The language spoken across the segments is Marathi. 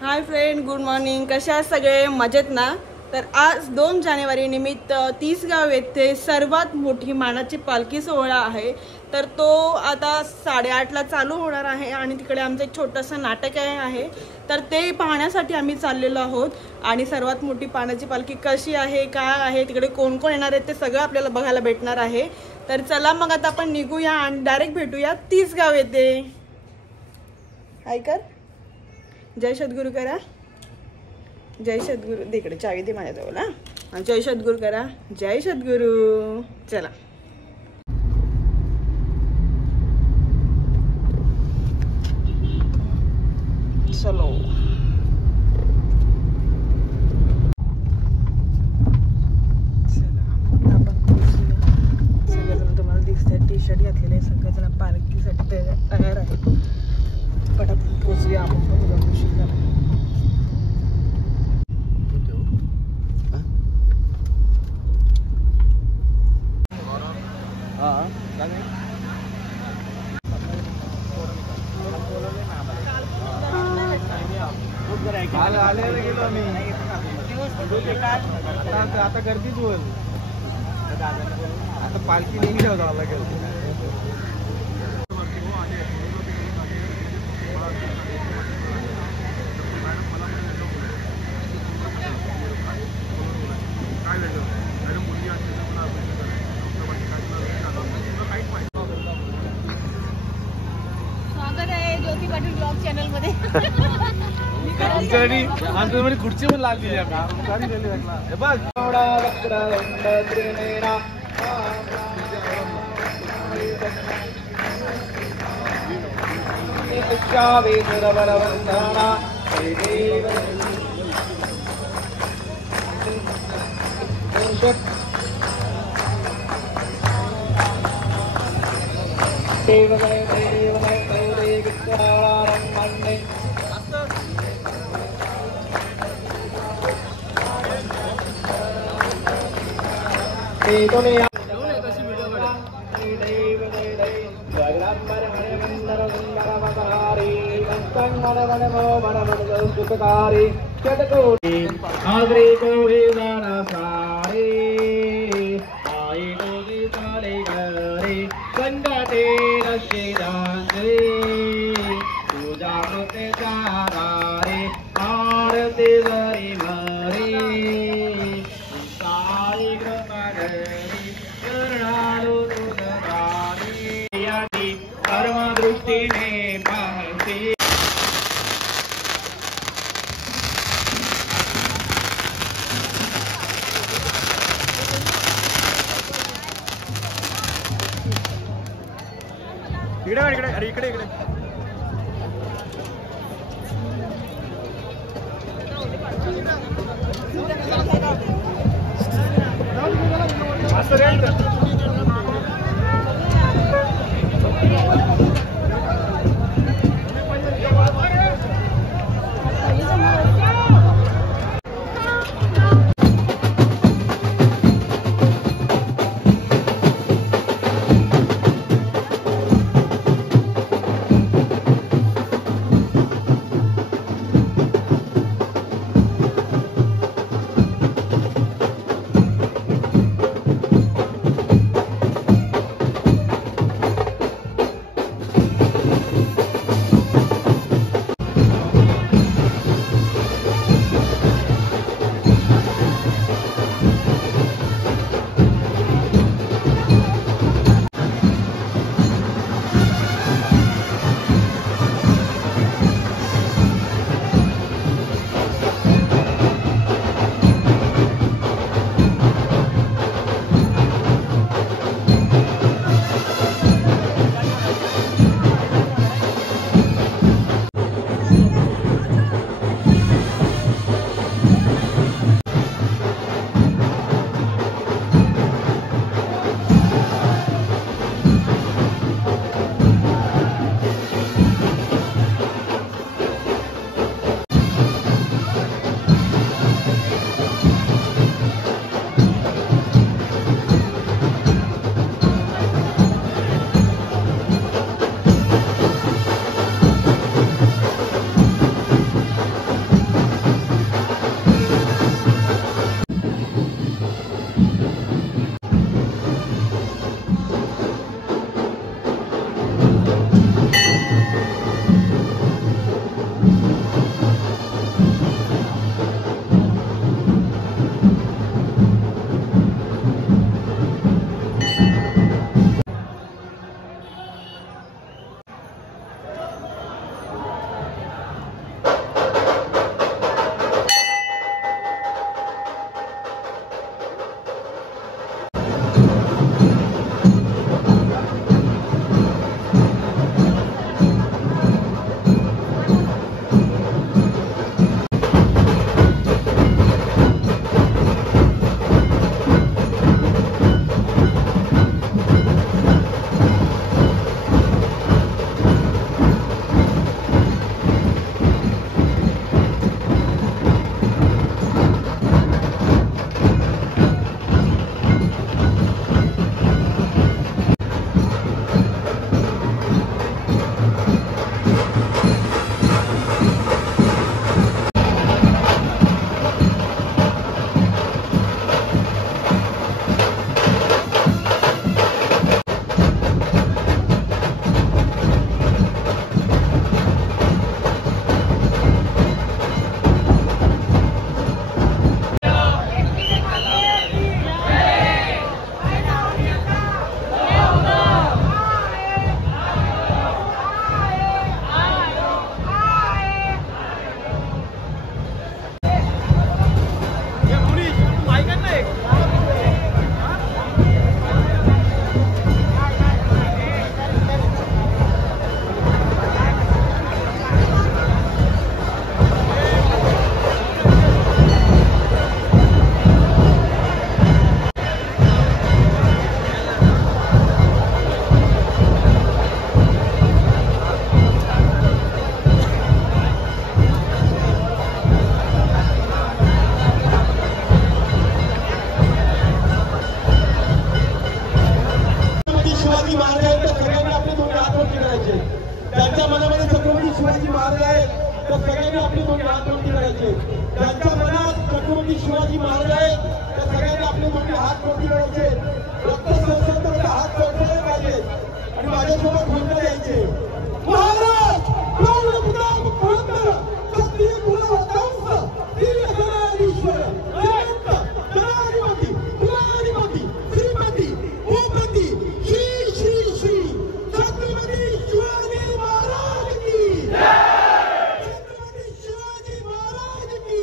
Hi friend, good morning. कशा आहात सगळे? मजेत ना? तर आज 2 जानेवारी निमित्त तिसगाव येथे सर्वात मोठी मानाची पालखी सोहळा आहे. तर तो आता 8:30ला चालू होणार आहे आणि तिकडे आमचं एक छोटंसं नाटक आहे. तर ते पाहण्यासाठी आम्ही चाललेलो आहोत. आणि सर्वात मोठी पानाची पालखी कशी आहे, काय आहे, तिकडे कोण कोण येणार आहे ते सगळं आपल्याला बघायला भेटणार आहे. तर चला मग आता आपण निघूया आणि डायरेक्ट भेटूया तिसगाव येथे. हाय कर, जय सद्गुरू करा. जय सद्गुरू. तिकडे चावी दे माझ्याजवळ. हा, जय सद्गुरू करा. जय सद्गुरू. चला चलो. सगळेजण तुम्हाला दिसतात टी शर्ट घातलेले, सगळेजण पालखीसाठी तयार आहे. पटापट पोचूया आपण. उशीर झाला. आता गर्दीच होईल. आता पालखी नाही जावं लागेल. स्वागत आहे ज्योती पाटील ब्लॉग चॅनल मध्ये. आमच्याकडे खुर्ची पण लागली आहे का? बघ इकडे अरे इकडे आपले दोन्ही हात वरती करायचे. ज्यांच्या मनात छत्रपती शिवाजी महाराज आहेत त्या सगळ्यांनी आपले दोन्ही हात वरती करायचे. रक्त संसर्गाचे हात वरती पाहिजे आणि माझ्यासोबत म्हणता यायचे. महाराज प्रौढ पवित्र क्षत्रिय कुलवंश वीर जनाधीश्वर जयंत जनाधिपती कुलाधिपती श्रीमती भूपती श्री श्री श्री छत्रपती शिवाजी महाराज की छत्रपती शिवाजी महाराज की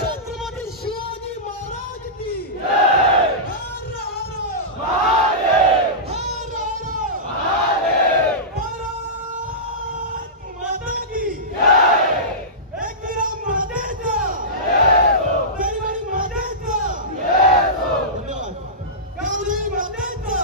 छत्रपती शिवाजी महाराज की हर हर महादेव हर हर महादेव भारत माता की एकविरा मातेचा गरिबाई मातेचा धन्यवाद. गावदेवी मातेचा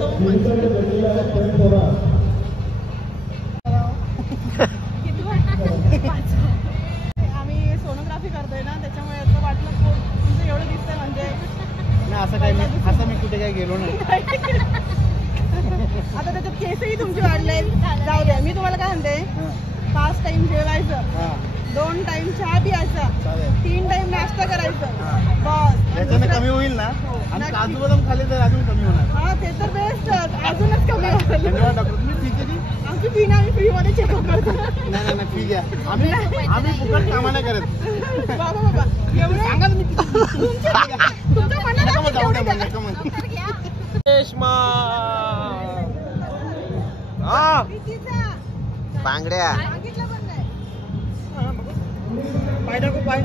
सो मच. आम्ही सोनोग्राफी करतोय ना, त्याच्यामुळे असं वाटलं तुमचं एवढं दिसतंय म्हणजे. असं काही नाही, असं मी कुठे काही गेलो नाही. आता त्याच्यात केसही तुमचे वाढले. जाऊ द्या, मी तुम्हाला काय म्हणते, 5 टाइम जेवायचं, 2 टाइम चहा प्यायचा, 3 टाइम नाश्ता करायचं, बस. त्याच्याने कमी होईल ना. आणि काजू बदाम खाल्ले तर अजून कमी होणार. हा ते तर बेस्ट, अजूनच कमी होईल. धन्यवाद डॉक्टर. तुम्ही फी किती? आमची फी ना, आम्ही फ्री मध्ये चेकअप करतो. नाही फी घ्या. आम्ही फुकट कामा नाही करत. बाबा एवढं सांगा तुम्ही. तुमच्या मनात जाऊ द्या. बांगड्या पाय दाखव. पाय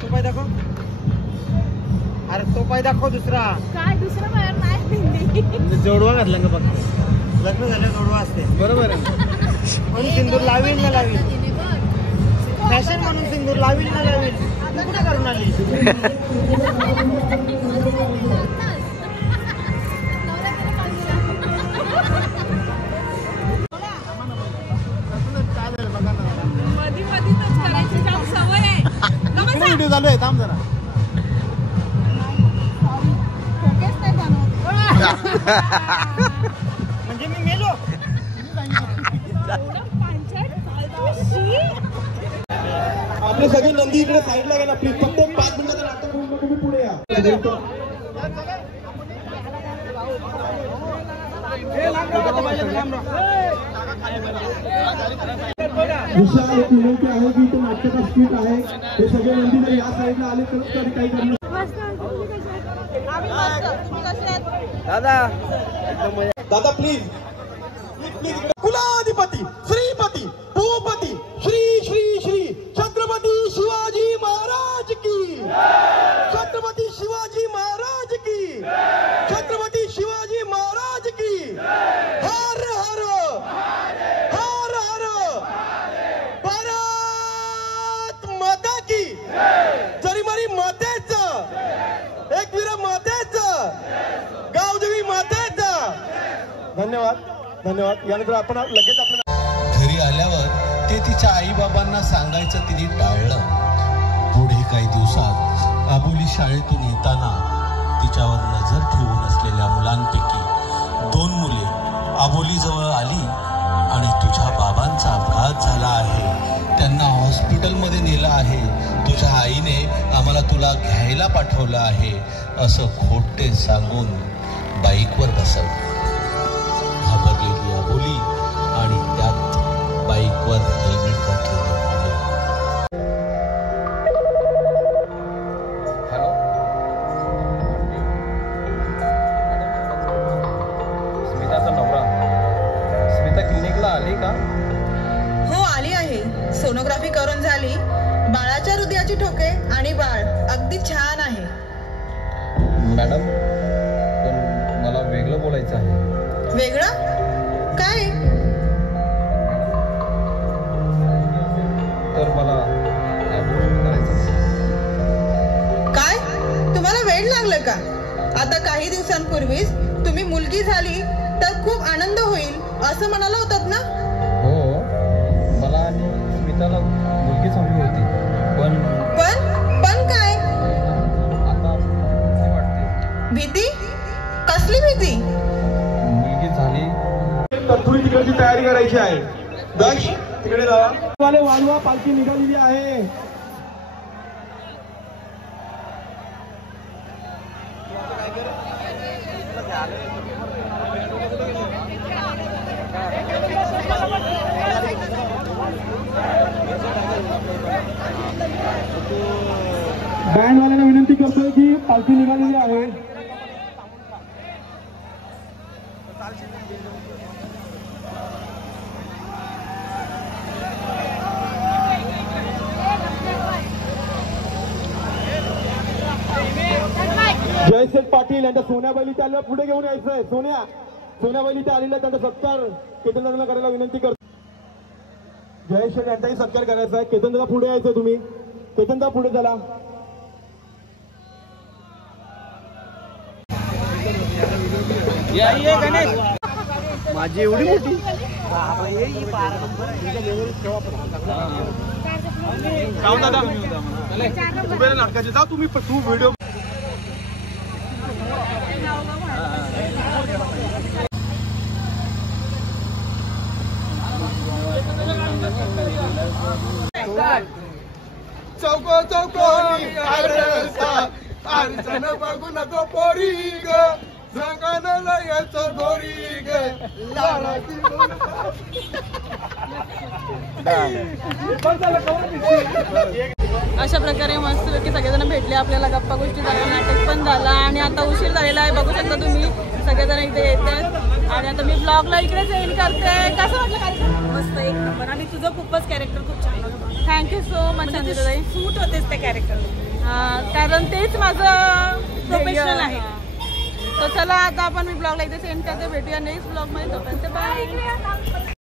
तो पाय दाखव. अरे तो पाय दाखव दुसरा. काय दुसरं बाहेर नाही. जोडवा घातला का बघ. लग्न झालं जोडवा असते. बरोबर आहे. म्हणून सिंदूर लावील ना लावील. फॅशन म्हणून सिंदूर लावील ना लावील. तू कुठे करून आली? व्हिडिओ चालू आहे. थांब जरा. म्हणजे मी मेलो. आपले सगळे नंदी इकडे साईडला गेला प्लीज. फक्त 5 मिनिटाचा नाटक होऊन तुम्ही पुढे या. विशाल एक विनंती आहे की तो नाट्याचा स्पीट आहे, हे सगळे नंदी जर या साईडला आले तरच तरी काही करणार. दादा प्लीज प्लीज. कुलाधिपती श्रीपती भूपती श्री श्री श्री छत्रपती शिवाजी महाराज की. छत्रपती शिवाजी महाराज की. छत्रपती शिवाजी महाराज की. हर हर हर हर भारत माता की. जरी मारी मातेचं, एकवीरा मातेचं, गावदेवी मातेचं. धन्यवाद. यानंतर आपण लगेच आपल्या घरी आल्यावर ते तिच्या आईबाबांना सांगायचं तिने टाळलं. पुढे काही दिवसात आबोली शाळेतून येताना तिच्यावर नजर ठेवून असलेल्या मुलांपैकी 2 मुले आबोलीजवळ आली आणि तुझ्या बाबांचा अपघात झाला आहे, त्यांना हॉस्पिटलमध्ये नेलं आहे, तुझ्या आईने आम्हाला तुला घ्यायला पाठवलं आहे असं खोटे सांगून बाईकवर बसवलं. घाबरलेली आबोली आणि त्यात बाईकवर हेल्मेट घातलेली मुले. हॅलो. स्मिताचा नवरा. स्मिता क्लिनिकला आली का? हो आली आहे. सोनोग्राफी करून झाली. बाळाच्या हृदयाची ठोके आणि बाळ अगदी छान आहे. मॅडम पण मला वेगळं बोलायचं आहे. वेगळं काय? तर मला करायचं. काय तुम्हाला वेळ लागलं का? आता काही दिवसांपूर्वीच तुम्ही मुलगी झाली तर खूप आनंद होईल असं म्हणाला होतात ना? हो मला आणि स्मिताला मुलगीच हवी होती. पण काय? आता भीती वाटते. भीती? कसली भीती? मुलगी झाली तर थोडी तिकडची तयारी करायची आहे. दक्ष तिकडे जावा. वाले वाढवा, पालखी निघालेली आहे. बँडवाल्यांना विनंती करतोय की पालखी निघालेली आहे. जयसेठ पाटील यांच्या सोन्याबाई त्याला पुढे घेऊन यायचंय. सोन्याबाई ते आलेल्या त्यांचा सत्कार केतनदादांना करायला विनंती करतो. जयसेठ यांचाही सत्कार करायचा आहे. केतनदादा पुढे यायचं. तुम्ही केतनदा पुढे चला. माझी एवढी मोठी नाटकाचे जा तुम्ही तू व्हिडिओ चौको चौकोनी अडचण बघू नको पोरी ग जगाला याचं गोरी ग अशा प्रकारे मस्तपैकी सगळेजण भेटले आपल्याला, गप्पा गोष्टी झाल्या, नाटक पण झाला आणि आता उशीर झालेला आहे. बघू शकता तुम्ही सगळेजण इथे येतात आणि आता मी ब्लॉगला इकडेच एंड करते. कसं वाटलं कार्यक्रम? मस्त, एक नंबर. आणि तुझं खूपच कॅरेक्टर खूप छान होतं. Thank you so much. सूट होतेच त्या कॅरेक्टर. कारण तेच माझं प्रोफेशनल आहे. तर चला आता आपण मी ब्लॉगला इथे सेंड करते. भेटूया नेक्स्ट ब्लॉग मध्ये. तोपर्यंत बाय.